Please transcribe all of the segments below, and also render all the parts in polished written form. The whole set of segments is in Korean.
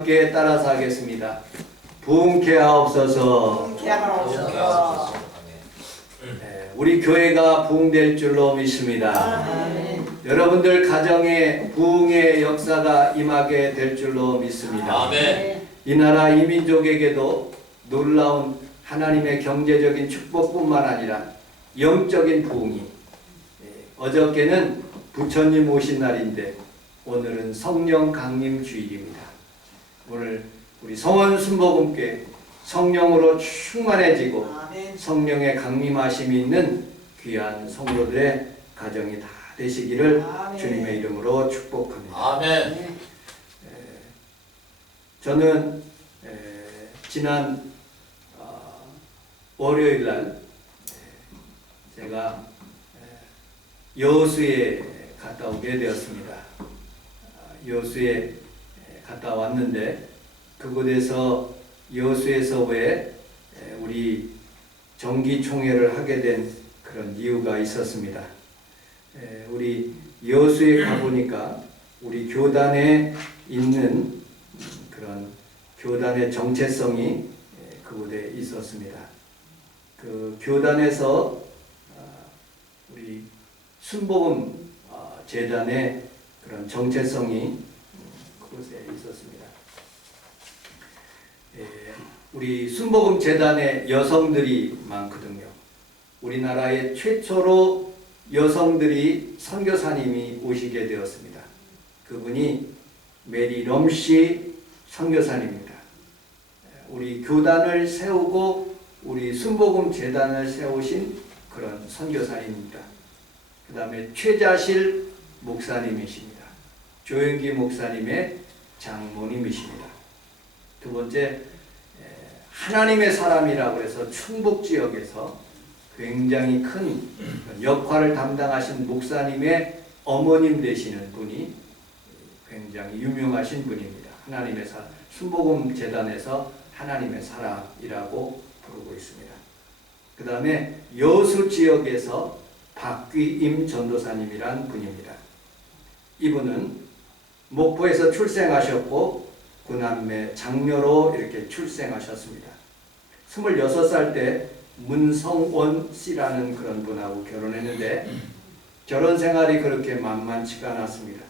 함께 따라서 하겠습니다. 부흥케 하옵소서. 우리 교회가 부흥될 줄로 믿습니다. 여러분들 가정에 부흥의 역사가 임하게 될 줄로 믿습니다. 아멘. 이 나라 이 민족에게도 놀라운 하나님의 경제적인 축복뿐만 아니라 영적인 부흥이, 어저께는 부처님 오신 날인데 오늘은 성령 강림 주일입니다. 오늘 우리 성원 순복음교회 성령으로 충만해지고 성령의 강림하심이 있는 귀한 성도들의 가정이 다 되시기를 주님의 이름으로 축복합니다. 아멘. 저는 지난 월요일 날 제가 여호수에 갔다 오게 되었습니다. 여호수에 갔다 왔는데 그곳에서 여호수에서 왜 우리 정기총회를 하게 된 그런 이유가 있었습니다. 우리 여호수에 가보니까 우리 교단에 있는 그런 교단의 정체성이 그곳에 있었습니다. 그 교단에서 우리 순복음 재단의 그런 정체성이 그곳에 있었습니다. 우리 순복음 재단에 여성들이 많거든요. 우리나라에 최초로 여성들이 선교사님이 오시게 되었습니다. 그분이 메리 럼씨 선교사님입니다. 우리 교단을 세우고 우리 순복음 재단을 세우신 그런 선교사님입니다. 그 다음에 최자실 목사님이십니다. 조영기 목사님의 장모님이십니다. 두 번째, 하나님의 사람이라고 해서 충북 지역에서 굉장히 큰 역할을 담당하신 목사님의 어머님 되시는 분이 굉장히 유명하신 분입니다. 하나님의 사람, 순복음 재단에서 하나님의 사람이라고 부르고 있습니다. 그 다음에 여수 지역에서 박귀임 전도사님이란 분입니다. 이분은 목포에서 출생하셨고 구남매 장녀로 이렇게 출생하셨습니다. 26살 때 문성원 씨라는 그런 분하고 결혼했는데 결혼 생활이 그렇게 만만치가 않았습니다.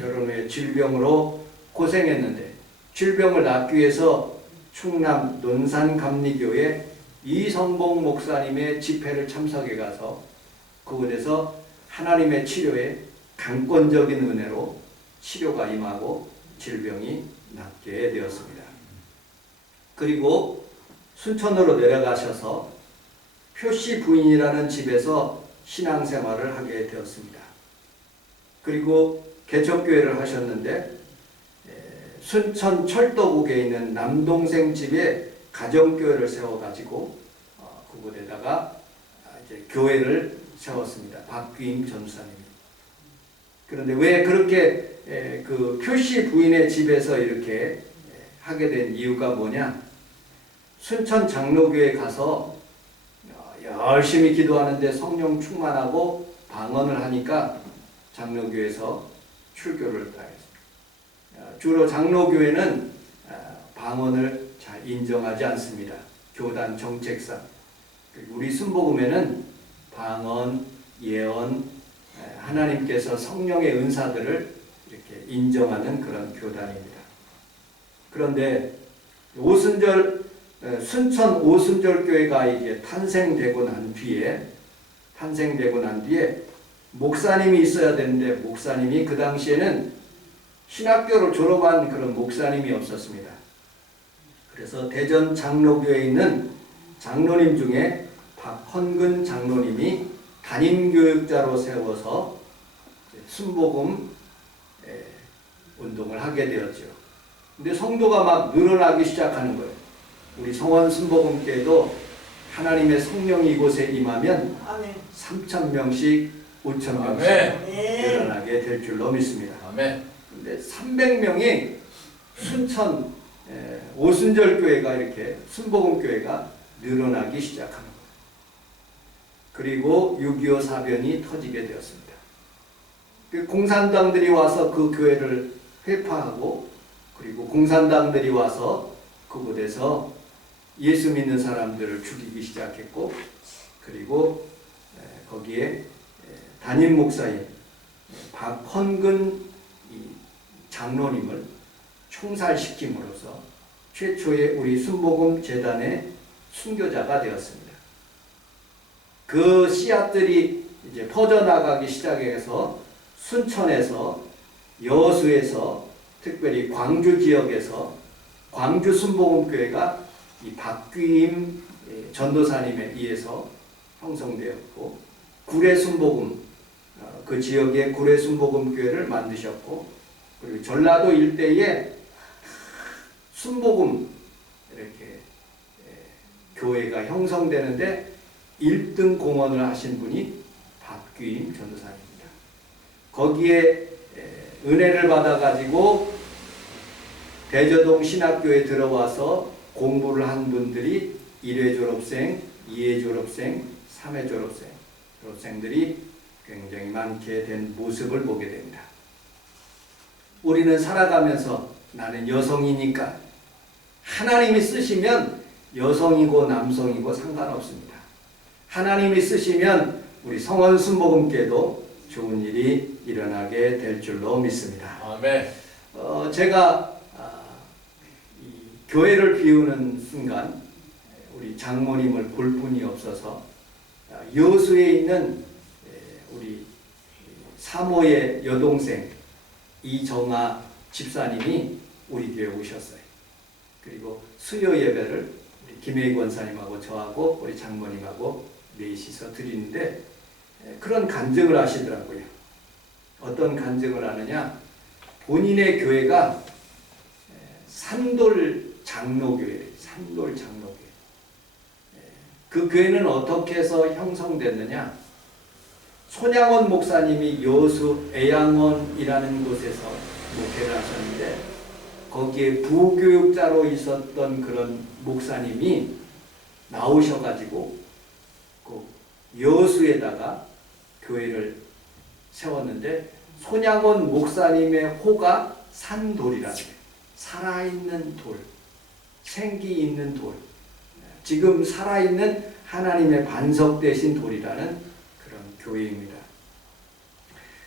결혼 후에 질병으로 고생했는데 질병을 낫기 위해서 충남 논산감리교회 이성봉 목사님의 집회를 참석해 가서 그곳에서 하나님의 치료에 강권적인 은혜로 치료가 임하고 질병이 낫게 되었습니다. 그리고 순천으로 내려가셔서 표씨 부인이라는 집에서 신앙생활을 하게 되었습니다. 그리고 개척교회를 하셨는데 순천 철도국에 있는 남동생 집에 가정교회를 세워가지고 그곳에다가 이제 교회를 세웠습니다. 박귀임 전사님이. 그런데 왜 그렇게 그 표씨 부인의 집에서 이렇게 하게 된 이유가 뭐냐? 순천 장로교회 가서 열심히 기도하는데 성령 충만하고 방언을 하니까 장로교회에서 출교를 하였습니다. 주로 장로교회는 방언을 잘 인정하지 않습니다. 교단 정책상. 우리 순복음에는 방언, 예언, 하나님께서 성령의 은사들을 이렇게 인정하는 그런 교단입니다. 그런데 순천 오순절교회가 이게 탄생되고 난 뒤에 목사님이 있어야 되는데 목사님이 그 당시에는 신학교를 졸업한 그런 목사님이 없었습니다. 그래서 대전 장로교회에 있는 장로님 중에 박헌근 장로님이 담임교육자로 세워서 순복음 운동을 하게 되었죠. 근데 성도가 막 늘어나기 시작하는 거예요. 우리 성원 순복음교회도 하나님의 성령이 이곳에 임하면 3,000명씩 5,000명씩 늘어나게 될 줄로 믿습니다. 근데 300명이 순천 오순절교회가 이렇게 순복음교회가 늘어나기 시작하는 거예요. 그리고 6.25 사변이 터지게 되었습니다. 공산당들이 와서 그 교회를 회파하고 그리고 공산당들이 와서 그곳에서 예수 믿는 사람들을 죽이기 시작했고, 그리고 거기에 담임 목사인 박헌근 장로님을 총살시킴으로써 최초의 우리 순복음 재단의 순교자가 되었습니다. 그 씨앗들이 이제 퍼져나가기 시작해서 순천에서, 여수에서, 특별히 광주 지역에서 광주 순복음교회가 이 박귀임 전도사님에 의해서 형성되었고, 구례 순복음, 그 지역에 구례 순복음교회를 만드셨고, 그리고 전라도 일대에 순복음 이렇게 교회가 형성되는데 1등 공헌을 하신 분이 박귀임 전도사님입니다. 거기에 은혜를 받아가지고 대저동 신학교에 들어와서 공부를 한 분들이 1회 졸업생, 2회 졸업생, 3회 졸업생들이 굉장히 많게 된 모습을 보게 됩니다. 우리는 살아가면서 나는 여성이니까, 하나님이 쓰시면 여성이고 남성이고 상관없습니다. 하나님이 쓰시면 우리 성원 순복음교회도 좋은 일이 일어나게 될 줄로 믿습니다. 아멘. 제가 이 교회를 비우는 순간 우리 장모님을 볼 분이 없어서 여수에 있는 우리 사모의 여동생 이정아 집사님이 우리 교회에 오셨어요. 그리고 수요 예배를 우리 김혜희 권사님하고 저하고 우리 장모님하고 넷이서 드리는데 그런 간증을 하시더라고요. 어떤 간증을 하느냐, 본인의 교회가 산돌 장로교회예요. 산돌 장로교회. 그 교회는 어떻게 해서 형성됐느냐, 손양원 목사님이 여수 애양원이라는 곳에서 목회를 하셨는데, 거기에 부교육자로 있었던 그런 목사님이 나오셔가지고 그 여수에다가 교회를 세웠는데, 손양원 목사님의 호가 산돌이라는 거예요. 살아있는 돌, 생기 있는 돌, 지금 살아있는 하나님의 반석 되신 돌이라는 그런 교회입니다.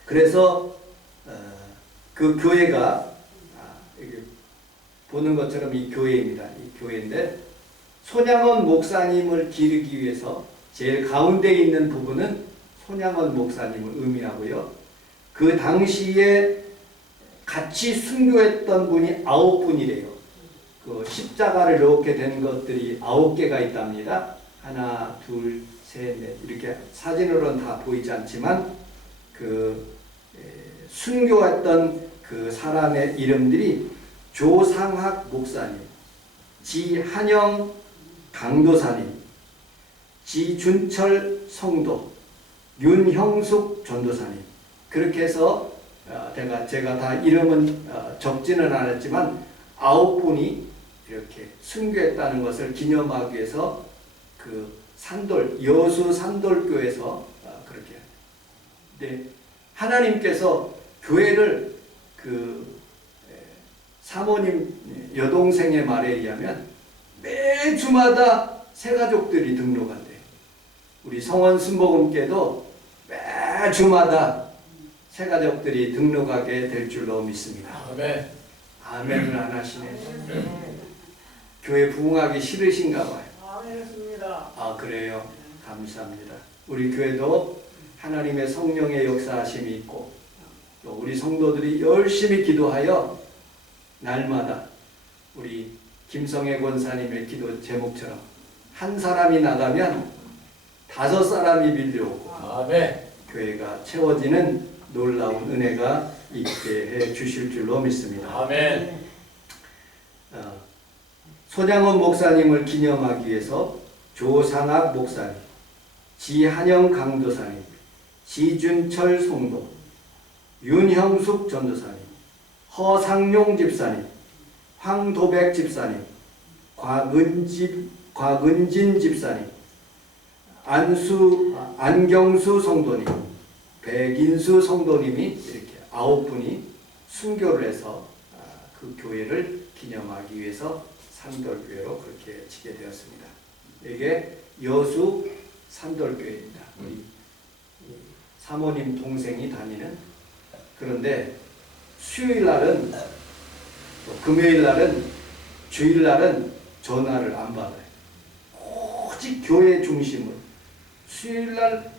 그래서 그 교회가 보는 것처럼 이 교회입니다. 이 교회인데, 손양원 목사님을 기르기 위해서 제일 가운데 있는 부분은 손양원 목사님을 의미하고요. 그 당시에 같이 순교했던 분이 9분이래요. 그 십자가를 이렇게 된 것들이 9개가 있답니다. 하나, 둘, 셋, 넷 이렇게 사진으로는 다 보이지 않지만 그 순교했던 그 사람의 이름들이 조상학 목사님, 지한영 강도사님, 지준철 성도, 윤형숙 전도사님, 그렇게 해서 제가 다 이름은 적지는 않았지만 9분이 이렇게 순교했다는 것을 기념하기 위해서 그 산돌, 여수 산돌교에서 그렇게. 네, 하나님께서 교회를 그 사모님 여동생의 말에 의하면 매 주마다 새 가족들이 등록한대. 우리 성원 순복음교회도 매 주마다 새 가족들이 등록하게 될 줄로 믿습니다. 아멘. 아멘을 안 하시네. 교회 부흥하기 싫으신가 봐요. 아멘입니다. 아, 그래요. 감사합니다. 우리 교회도 하나님의 성령의 역사하심이 있고, 또 우리 성도들이 열심히 기도하여 날마다 우리 김성애 권사님의 기도 제목처럼 한 사람이 나가면 5사람이 밀려오고 아멘. 교회가 채워지는 놀라운 은혜가 있게 해 주실 줄로 믿습니다. 아멘. 손양원 목사님을 기념하기 위해서 조상학 목사님, 지한영 강도사님, 지준철 성도, 윤형숙 전도사님, 허상용 집사님, 황도백 집사님, 곽은진 집사님, 안경수 성도님, 백인수 성도님이 이렇게 9분이 순교를 해서 그 교회를 기념하기 위해서 산돌교회로 그렇게 지게 되었습니다. 이게 여수 산돌교회입니다. 우리 사모님 동생이 다니는. 그런데 수요일 날은, 금요일 날은, 주일 날은 전화를 안 받아요. 오직 교회 중심으로. 수요일 날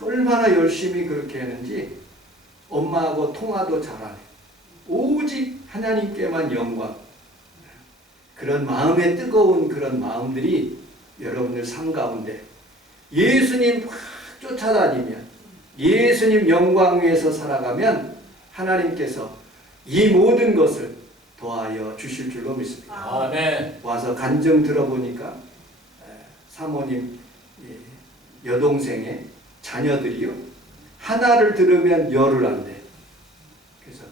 얼마나 열심히 그렇게 하는지 엄마하고 통화도 잘하네. 오직 하나님께만 영광. 그런 마음에 뜨거운 그런 마음들이 여러분들 삶 가운데 예수님 쫓아다니면, 예수님 영광 위에서 살아가면 하나님께서 이 모든 것을 도와여 주실 줄로 믿습니다. 아멘. 와서 간증 들어보니까 사모님 여동생의 자녀들이요, 하나를 들으면 열을 한대. 그래서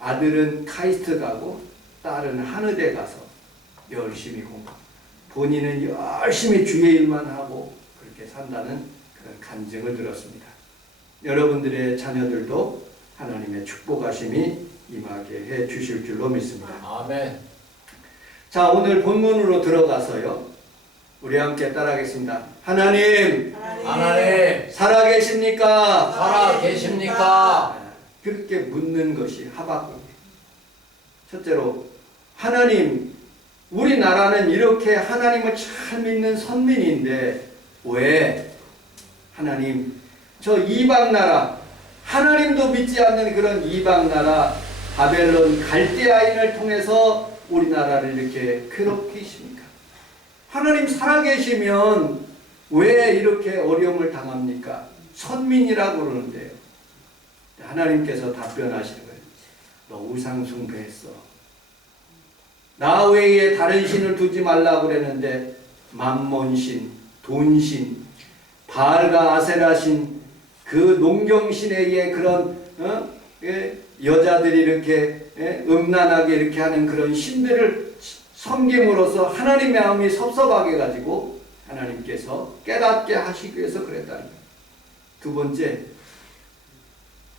아들은 카이스트 가고 딸은 한의대 가서 열심히 공부, 본인은 열심히 주의 일만 하고 그렇게 산다는 그런 간증을 들었습니다. 여러분들의 자녀들도 하나님의 축복하심이 임하게 해 주실 줄로 믿습니다. 아멘. 자, 오늘 본문으로 들어가서요, 우리 함께 따라하겠습니다. 하나님, 살아계십니까? 살아계십니까? 그렇게 묻는 것이 하박국이에요. 첫째로, 하나님, 우리나라는 이렇게 하나님을 잘 믿는 선민인데 왜 하나님, 저 이방나라, 하나님도 믿지 않는 그런 이방나라 바벨론 갈대아인을 통해서 우리나라를 이렇게 괴롭히십니까? 하나님 살아계시면 왜 이렇게 어려움을 당합니까? 선민이라고 그러는데요. 하나님께서 답변하시는 거예요. 너 우상 숭배했어. 나 외에 다른 신을 두지 말라고 그랬는데 만몬신, 돈신, 바알과 아세라신, 그 농경신에게 그런 여자들이 이렇게 음란하게 이렇게 하는 그런 신들을 섬김으로써 하나님의 마음이 섭섭하게 가지고 하나님께서 깨닫게 하시기 위해서 그랬다는 거예요. 두 번째,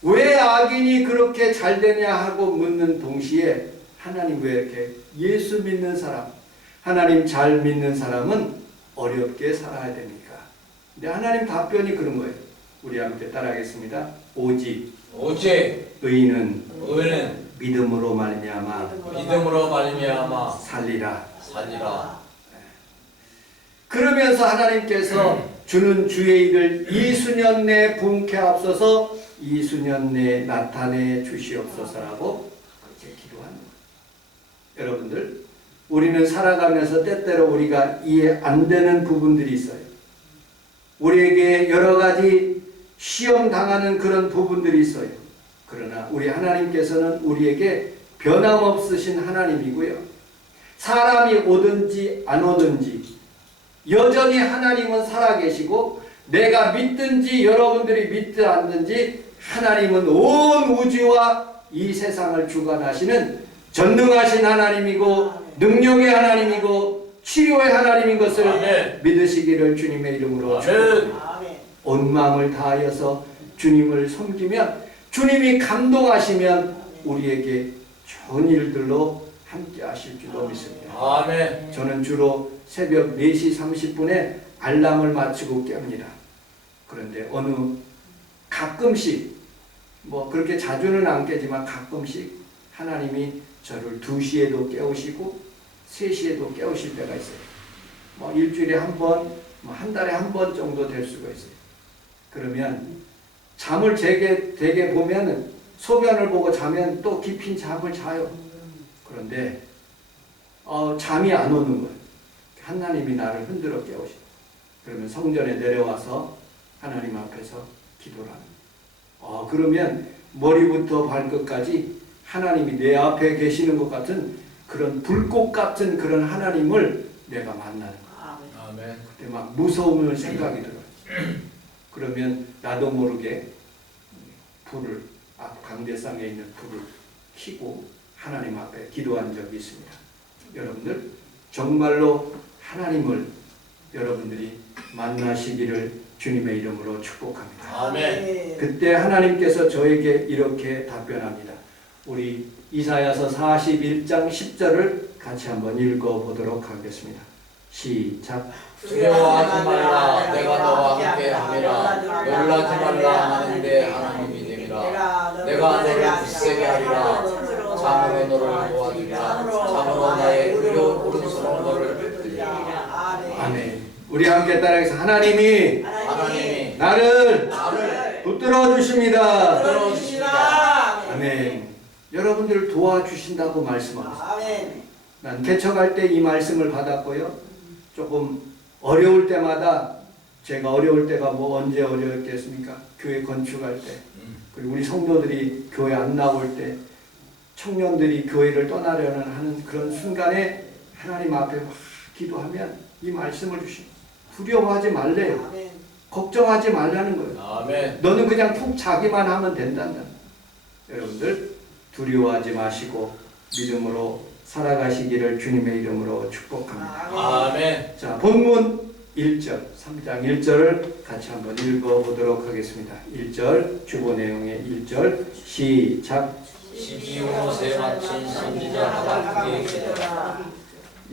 왜 악인이 그렇게 잘 되냐 하고 묻는 동시에 하나님 왜 이렇게 예수 믿는 사람, 하나님 잘 믿는 사람은 어렵게 살아야 됩니까? 근데 하나님 답변이 그런 거예요. 우리 함께 따라하겠습니다. 오직 의인은 믿음으로 말미암아 살리라. 그러면서 하나님께서 주는 주의 일을 이 수년 내 분케 앞서서 이 수년 내에 나타내 주시옵소서라고 그렇게 기도하는 거예요. 여러분들, 우리는 살아가면서 때때로 우리가 이해 안 되는 부분들이 있어요. 우리에게 여러 가지 시험 당하는 그런 부분들이 있어요. 그러나 우리 하나님께서는 우리에게 변함없으신 하나님이고요. 사람이 오든지 안 오든지 여전히 하나님은 살아계시고, 내가 믿든지 여러분들이 믿지 않든지 하나님은 온 우주와 이 세상을 주관하시는 전능하신 하나님이고 능력의 하나님이고 치료의 하나님인 것을 믿으시기를 주님의 이름으로 축복합니다. 온 마음을 다하여서 주님을 섬기면, 주님이 감동하시면 우리에게 좋은 일들로 함께 하실 줄로 믿습니다. 아멘. 저는 주로 새벽 4시 30분에 알람을 맞추고 깹니다. 그런데 가끔씩, 그렇게 자주는 안 깨지만 가끔씩 하나님이 저를 2시에도 깨우시고 3시에도 깨우실 때가 있어요. 일주일에 한 번, 한 달에 한 번 정도 될 수가 있어요. 그러면 잠을 되게 보면 소변을 보고 자면 또 깊이 잠을 자요. 그런데 잠이 안 오는 거예요. 하나님이 나를 흔들어 깨우시고, 그러면 성전에 내려와서 하나님 앞에서 기도를 합니다. 그러면 머리부터 발끝까지 하나님이 내 앞에 계시는 것 같은 그런 불꽃 같은 그런 하나님을 내가 만나는 거예요. 아멘. 그때 막 무서운 생각이 들어요. 그러면 나도 모르게 불을, 강대상에 있는 불을 켜고 하나님 앞에 기도한 적이 있습니다. 여러분들, 정말로 하나님을 여러분들이 만나시기를 주님의 이름으로 축복합니다. 아멘. 그때 하나님께서 저에게 이렇게 답변합니다. 우리 이사야서 41장 10절을 같이 한번 읽어보도록 하겠습니다. 시작. 두려워하지 말라. 내가 너와 함께 함이라. 놀라지 말라. 나는 내 하나님이 됨이라. 내가 너를 굳세게 하리라. 참으로 너를 도와주리라. 참으로 나의 의로 오른손으로 너를 붙들리리라. 아멘. 우리 함께 따라해서 하나님이 나를 붙들어 주십니다. 붙들어 주십니다. 아멘. 여러분들 도와주신다고 말씀하셨어요. 아멘. 난 개척할 때 이 말씀을 받았고요. 조금 어려울 때마다, 제가 어려울 때가 뭐 언제 어려웠겠습니까? 교회 건축할 때, 그리고 우리 성도들이 교회 안 나올 때, 청년들이 교회를 떠나려는 하는 그런 순간에 하나님 앞에 막 기도하면 이 말씀을 주십니다. 두려워하지 말래요. 아멘. 걱정하지 말라는 거예요. 아멘. 너는 그냥 푹 자기만 하면 된단다. 여러분들 두려워하지 마시고 믿음으로 살아가시기를 주님의 이름으로 축복합니다. 아멘. 자, 본문 1절, 3장 1절을 같이 한번 읽어보도록 하겠습니다. 1절, 주보 내용의 1절, 시작. 시기로 세 맞춘 선지자 하박국의 기도라.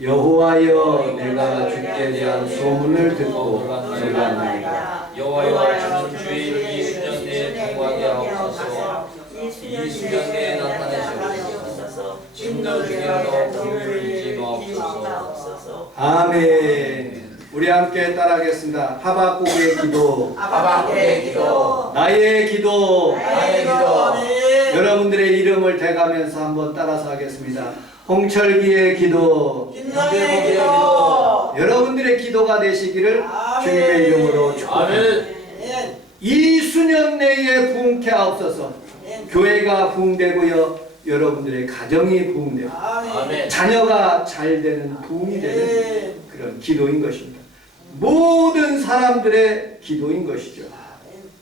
여호와여, 내가 주께 대한 소문을 듣고 놀랐나이다. 여호와여, 주는 주일 이 수년 내에 통하게 하옵소서. 이 수년 내에 나타내시옵소서. 진노 중에도 공유를 잊지 마옵소서. 아멘. 우리 함께 따라하겠습니다. 하박국의 기도, 하박국의 기도. 나의 기도. 나의 기도. 여러분들의 이름을 대가면서 한번 따라서 하겠습니다. 홍철기의 기도. 김성의 기도. 여러분들의 기도가 되시기를 주님의 이름으로 축복합니다. 아멘. 이 수년 내에 부흥케 하옵소서. 아멘. 교회가 부흥되고요, 여러분들의 가정이 부흥되고 아멘. 자녀가 잘 되는 부흥이 되는 그런 기도인 것입니다. 모든 사람들의 기도인 것이죠.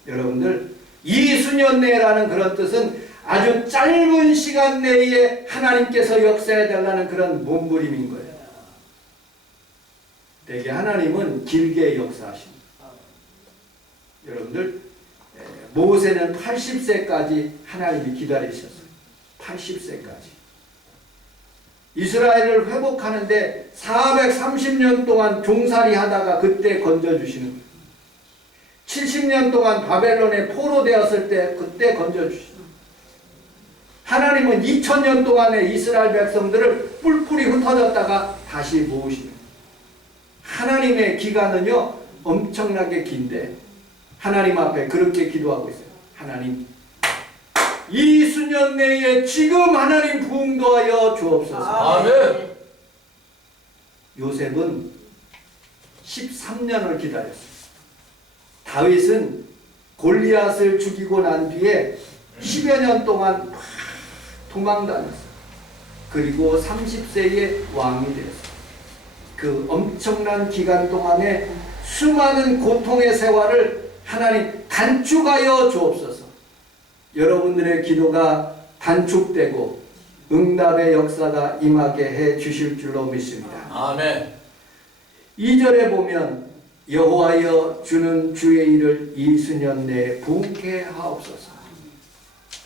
여러분들, 이 수년 내라는 그런 뜻은 아주 짧은 시간 내에 하나님께서 역사해 달라는 그런 몸부림인 거예요. 대개 하나님은 길게 역사하십니다. 여러분들, 모세는 80세까지 하나님이 기다리셨어요. 80세까지. 이스라엘을 회복하는데 430년 동안 종살이 하다가 그때 건져주시는 거예요. 70년 동안 바벨론에 포로되었을 때 그때 건져주시는 거예요. 하나님은 2000년 동안의 이스라엘 백성들을 뿔뿔이 흩어졌다가 다시 모으시는 거예요. 하나님의 기간은요 엄청나게 긴데 하나님 앞에 그렇게 기도하고 있어요. 하나님, 이 수년 내에 지금 하나님 부흥도하여 주옵소서. 아멘. 요셉은 13년을 기다렸어요. 다윗은 골리앗을 죽이고 난 뒤에 10여 년 동안 도망다녔어요. 그리고 30세에 왕이 되었어요. 그 엄청난 기간 동안에 수많은 고통의 세월을 하나님 단축하여 주옵소서. 여러분들의 기도가 단축되고 응답의 역사가 임하게 해 주실 줄로 믿습니다. 아멘. 2절에 보면 여호와여, 주는 주의 일을 이 수년 내에 부흥케 하옵소서.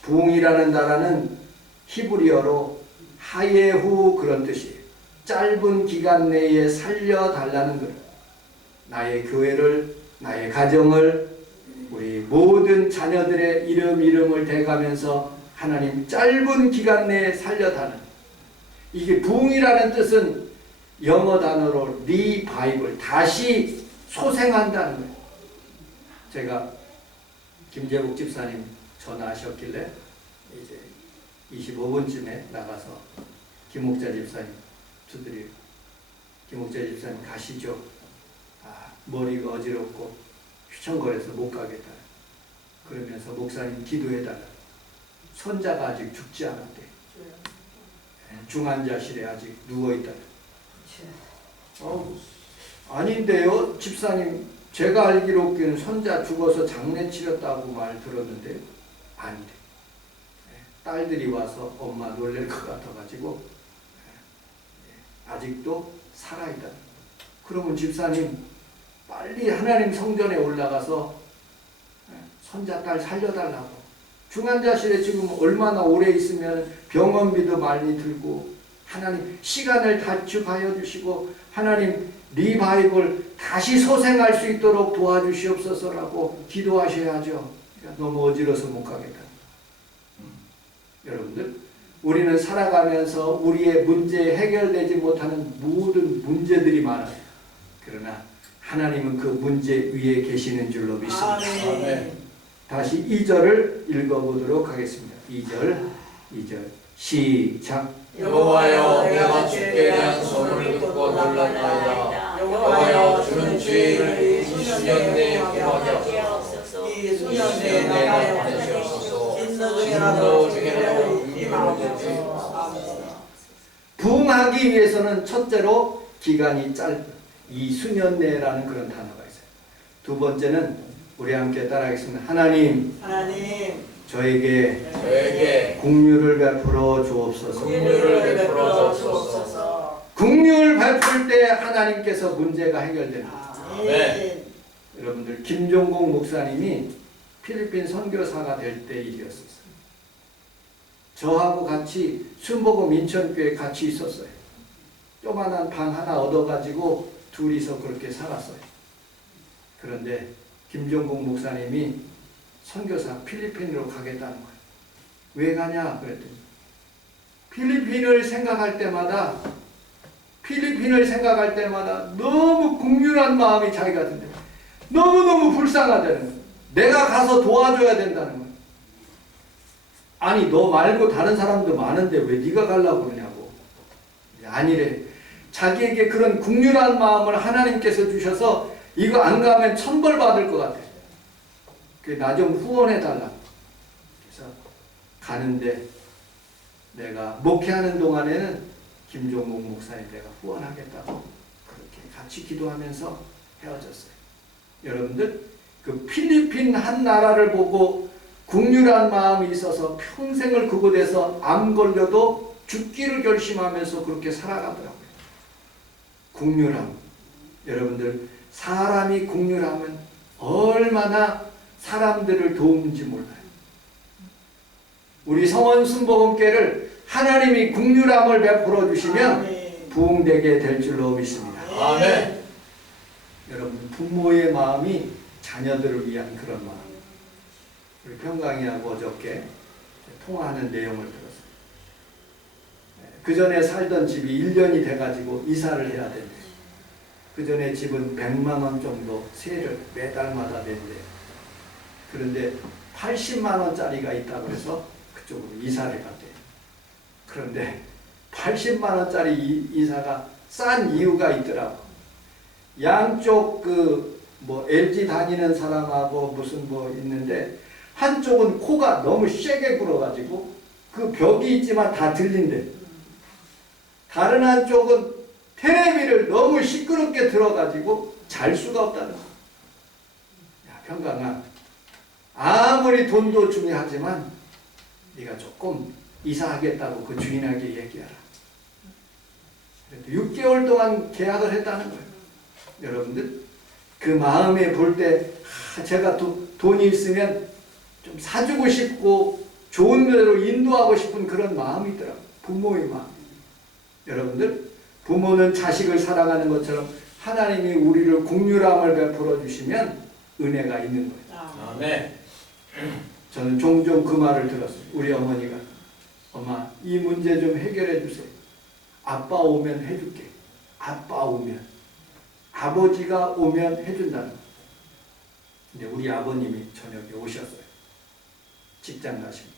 부흥이라는 단어는 히브리어로 하예후 그런 뜻이에요. 짧은 기간 내에 살려달라는 것. 나의 교회를, 나의 가정을, 우리 모든 자녀들의 이름을 대가면서 하나님 짧은 기간 내에 살려달라는, 이게 부흥이라는 뜻은 영어 단어로 리바이벌, 다시 소생한다는 거예요. 제가 김재복 집사님 전화하셨길래 이제 25분쯤에 나가서 김목자 집사님 두드리고, 김목자 집사님 가시죠. 머리가 어지럽고 휘청거려서 못 가겠다. 그러면서 목사님 기도해달라. 손자가 아직 죽지 않았대. 중환자실에 아직 누워있다. 아닌데요 집사님, 제가 알기로는 손자 죽어서 장례 치렀다고 말 들었는데 아니래. 딸들이 와서 엄마 놀랄 것 같아가지고 아직도 살아있다. 그러면 집사님 빨리 하나님 성전에 올라가서 손자 딸 살려달라고 중환자실에 지금 얼마나 오래 있으면 병원비도 많이 들고, 하나님 시간을 단축하여 주시고 하나님 리바이벌 다시 소생할 수 있도록 도와주시옵소서라고 기도하셔야죠. 그러니까 너무 어지러워서 못 가겠다. 여러분들, 우리는 살아가면서 우리의 문제 해결되지 못하는 모든 문제들이 많아요. 그러나 하나님은 그 문제 위에 계시는 줄로 믿습니다. 아멘. 다시 2절을 읽어보도록 하겠습니다. 2절 시작. 여호와여 내가 주께 대한 소문을 듣고 놀랐나이다. 여호와여 주는 죄를 20년 내에 구하게 하옵소서. 20년 내에 나가 보내시옵소서. 진노 중에라도 유기를 주옵소서. 부흥하기 위해서는 첫째로 기간이 짧은 이 수년 내라는 그런 단어가 있어요. 두 번째는 우리 함께 따라하겠습니다. 하나님 저에게 긍휼을 베풀어 주옵소서. 긍휼 베풀 때 하나님께서 문제가 해결됩니다. 아멘. 여러분들, 김종국 목사님이 필리핀 선교사가 될 때 일이었어요. 저하고 같이 순복음 인천교회 같이 있었어요. 조그만한 방 하나 얻어가지고 둘이서 그렇게 살았어요. 그런데 김종국 목사님이 선교사 필리핀으로 가겠다는 거예요. 왜 가냐 그랬더니 필리핀을 생각할 때마다 너무 긍휼한 마음이 자기가 든대요. 너무너무 불쌍하다는 거예요. 내가 가서 도와줘야 된다는 거예요. 아니 너 말고 다른 사람도 많은데 왜 네가 가려고 그러냐고. 아니래. 자기에게 그런 긍휼한 마음을 하나님께서 주셔서 이거 안 가면 천벌 받을 것 같아. 나 좀 후원해 달라. 그래서 가는데 내가 목회하는 동안에는 김종국 목사님 내가 후원하겠다고 그렇게 같이 기도하면서 헤어졌어요. 여러분들, 그 필리핀 한 나라를 보고 긍휼한 마음이 있어서 평생을 그곳에서 암 걸려도 죽기를 결심하면서 그렇게 살아가더라고요. 긍휼함. 여러분들, 사람이 긍휼하면 얼마나 사람들을 도우는지 몰라요. 우리 성원 순복음교회를 하나님이 긍휼함을 베풀어 주시면 부흥되게 될 줄로 믿습니다. 아멘. 여러분, 부모의 마음이 자녀들을 위한 그런 마음. 우리 평강이하고 어저께 통화하는 내용을 들었어요. 그 전에 살던 집이 1년이 돼가지고 이사를 해야 된대요. 그 전에 집은 100만 원 정도 세를 매달마다 낸대요. 그런데 80만 원짜리가 있다고 해서 그쪽으로 이사를 갔대요. 그런데 80만 원짜리 이사가 싼 이유가 있더라고. 양쪽 LG 다니는 사람하고 무슨 있는데 한쪽은 코가 너무 세게 불어가지고 그 벽이 있지만 다 들린대. 다른 한쪽은 테레비를 너무 시끄럽게 들어가지고 잘 수가 없다는 거야. 야, 평강아, 아무리 돈도 중요하지만 네가 조금 이사하겠다고 그 주인에게 얘기하라. 그래도 6개월 동안 계약을 했다는 거예요. 여러분들, 그 마음에 볼 때 제가 돈이 있으면 좀 사주고 싶고 좋은 데로 인도하고 싶은 그런 마음이 있더라고요. 부모의 마음. 여러분들, 부모는 자식을 사랑하는 것처럼 하나님이 우리를 긍휼함을 베풀어 주시면 은혜가 있는 거예요. 아멘. 저는 종종 그 말을 들었어요. 우리 어머니가, 엄마 이 문제 좀 해결해 주세요. 아빠 오면 해줄게. 아빠 오면. 아버지가 오면 해준다는 거예요. 근데 우리 아버님이 저녁에 오셨어요. 직장 가시고.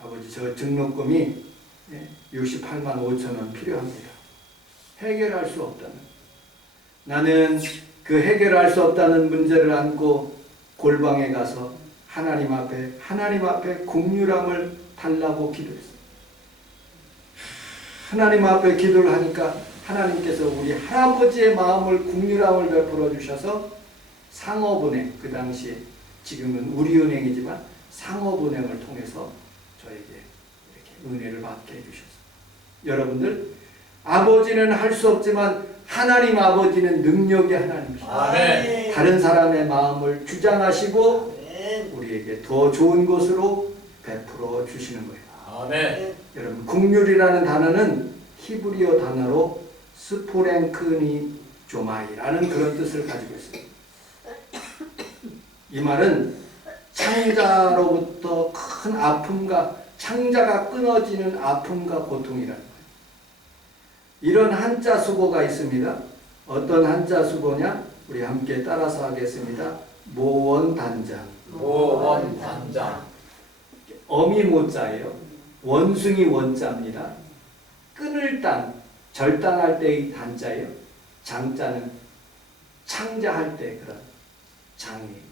아버지, 저 등록금이 68만 5천 원 필요합니다. 해결할 수 없다는. 나는 그 해결할 수 없다는 문제를 안고 골방에 가서 하나님 앞에 긍휼함을 달라고 기도했어요. 하나님 앞에 기도를 하니까 하나님께서 우리 할아버지의 마음을 긍휼함을 베풀어 주셔서 상업은행, 그 당시에 지금은 우리은행이지만 상업은행을 통해서 저에게 이렇게 은혜를 받게 해주셨어요. 여러분들, 아버지는 할 수 없지만 하나님 아버지는 능력의 하나님이십니다. 아멘. 다른 사람의 마음을 주장하시고 우리에게 더 좋은 곳으로 베풀어 주시는 거예요. 아멘. 여러분, 국률이라는 단어는 히브리어 단어로 스포랭크니조마이라는 그런 뜻을 가지고 있습니다. 이 말은 창자로부터 큰 아픔과 창자가 끊어지는 아픔과 고통이라는 거예요. 이런 한자 수고가 있습니다. 어떤 한자 수고냐? 우리 함께 따라서 하겠습니다. 모원단장. 모원단장. 어미 모자예요. 원숭이 원자입니다. 끊을 단, 절단할 때의 단자예요. 장자는 창자할 때 그런 장이에요.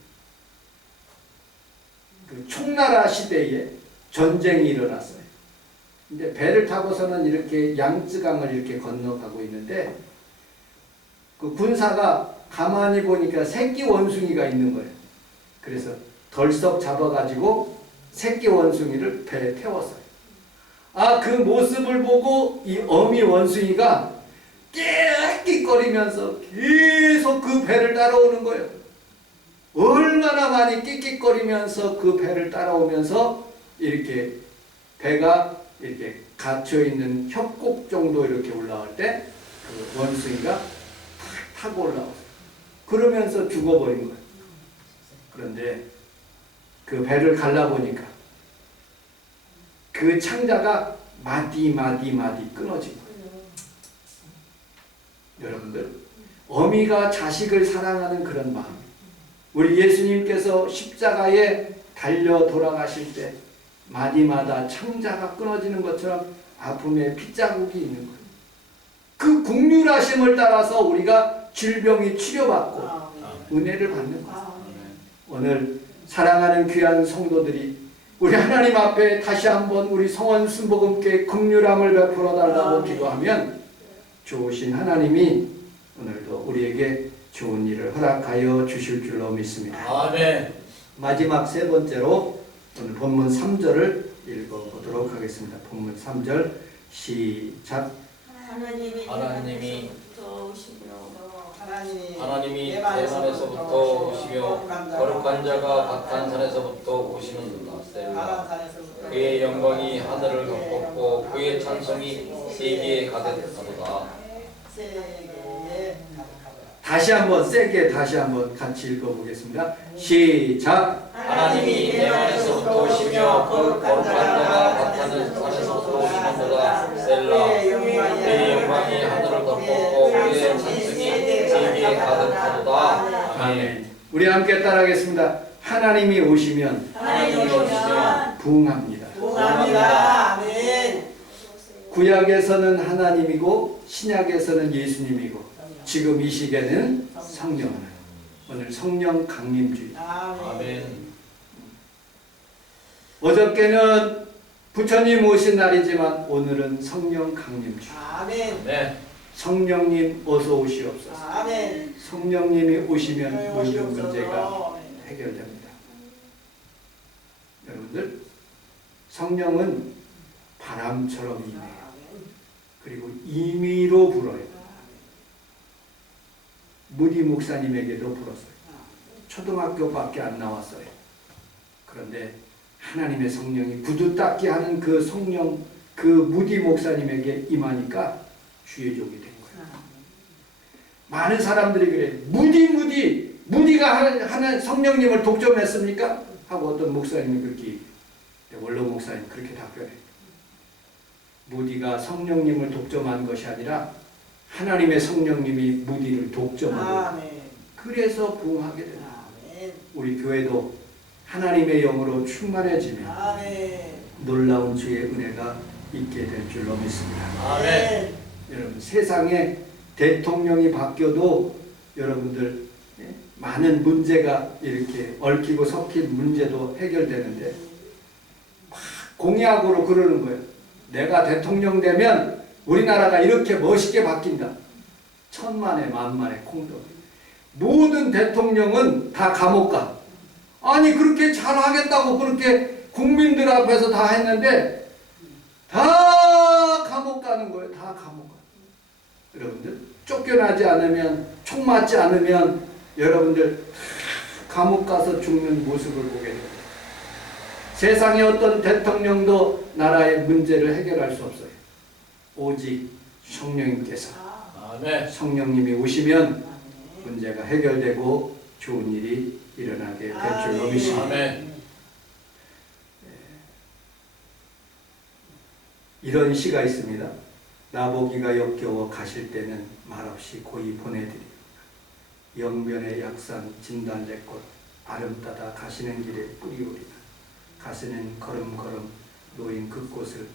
그 총나라 시대에 전쟁이 일어났어요. 근데 배를 타고서는 이렇게 양쯔강을 이렇게 건너가고 있는데 그 군사가 가만히 보니까 새끼 원숭이가 있는 거예요. 그래서 덜썩 잡아가지고 새끼 원숭이를 배에 태웠어요. 그 모습을 보고 이 어미 원숭이가 끽끽거리면서 계속 그 배를 따라오는 거예요. 얼마나 많이 끽끽거리면서 그 배를 따라오면서 이렇게 배가 이렇게 갇혀있는 협곡 정도 이렇게 올라갈 때 그 원숭이가 탁 타고 올라왔어요. 그러면서 죽어버린 거예요. 그런데 그 배를 갈라보니까 그 창자가 마디 끊어진 거예요. 여러분들, 어미가 자식을 사랑하는 그런 마음. 우리 예수님께서 십자가에 달려 돌아가실 때 마디마다 창자가 끊어지는 것처럼 아픔의 핏자국이 있는 거예요. 그 국률하심을 따라서 우리가 질병이 치료받고 은혜를 받는 거예요. 오늘 사랑하는 귀한 성도들이 우리 하나님 앞에 다시 한번 우리 성원 순복음께 긍휼함을 베풀어 달라고 기도하면 좋으신 하나님이 오늘도 우리에게 좋은 일을 허락하여 주실 줄로 믿습니다. 아멘. 마지막 세 번째로 오늘 본문 3절을 읽어보도록 하겠습니다. 본문 3절 시작. 하나님이 내 대만에서부터 오시며 거룩한 자가 박한산에서부터 오시는도다. 셀라. 그의 영광이 하늘을 덮었고 그의 찬송이 세계에 가득하도다. 다시 한번 세게 다시 한번 같이 읽어보겠습니다. 시작. 하나님이 대만에서부터 오시며 그 거룩한 자가 박한산에서부터 오시는도다. 셀라. 그의 영광이 하늘을 덮었고 그의 찬송이 세계에 가득하도다. 아멘. 우리 함께 따라하겠습니다. 하나님이 오시면 부흥합니다. 아멘. 구약에서는 하나님이고 신약에서는 예수님이고 지금 이 시기에는 성령. 오늘 성령 강림주의. 아멘. 어저께는 부처님 오신 날이지만 오늘은 성령 강림주의. 아멘. 네. 성령님 어서 오시옵소서. 아멘. 성령님이 오시면 모든 문제가 해결됩니다. 여러분들, 성령은 바람처럼 임해요. 그리고 임의로 불어요. 무디 목사님에게도 불었어요. 초등학교밖에 안 나왔어요. 그런데 하나님의 성령이 구두 닦기 하는 그 성령, 그 무디 목사님에게 임하니까 주의 종이 된 거예요. 많은 사람들이 그래. 무디가 하는 성령님을 독점했습니까? 하고 어떤 목사님이 그렇게 얘기해요. 원로 목사님 그렇게 답변해요. 무디가 성령님을 독점한 것이 아니라 하나님의 성령님이 무디를 독점하고 그래서 부흥하게 됩니다. 우리 교회도 하나님의 영으로 충만해지면 놀라운 주의 은혜가 있게 될 줄로 믿습니다. 아멘. 여러분, 세상에 대통령이 바뀌어도 여러분들 많은 문제가 이렇게 얽히고 섞인 문제도 해결되는데 막 공약으로 그러는 거예요. 내가 대통령 되면 우리나라가 이렇게 멋있게 바뀐다. 천만에 만만에 콩도. 모든 대통령은 다 감옥 가. 아니 그렇게 잘하겠다고 그렇게 국민들 앞에서 다 했는데 다 감옥 가는 거예요. 다 감옥 가. 여러분들 쫓겨나지 않으면 총 맞지 않으면 여러분들 감옥 가서 죽는 모습을 보게 됩니다. 세상의 어떤 대통령도 나라의 문제를 해결할 수 없어요. 오직 성령님께서, 아멘. 성령님이 오시면 문제가 해결되고 좋은 일이 일어나게 될 줄로 믿습니다. 아멘. 이런 시가 있습니다. 나보기가 역겨워 가실 때는 말없이 고이 보내드리고 영변의 약산 진달래 꽃 아름 따다 가시는 길에 뿌리오리나 가시는 걸음걸음 놓인 그 꽃을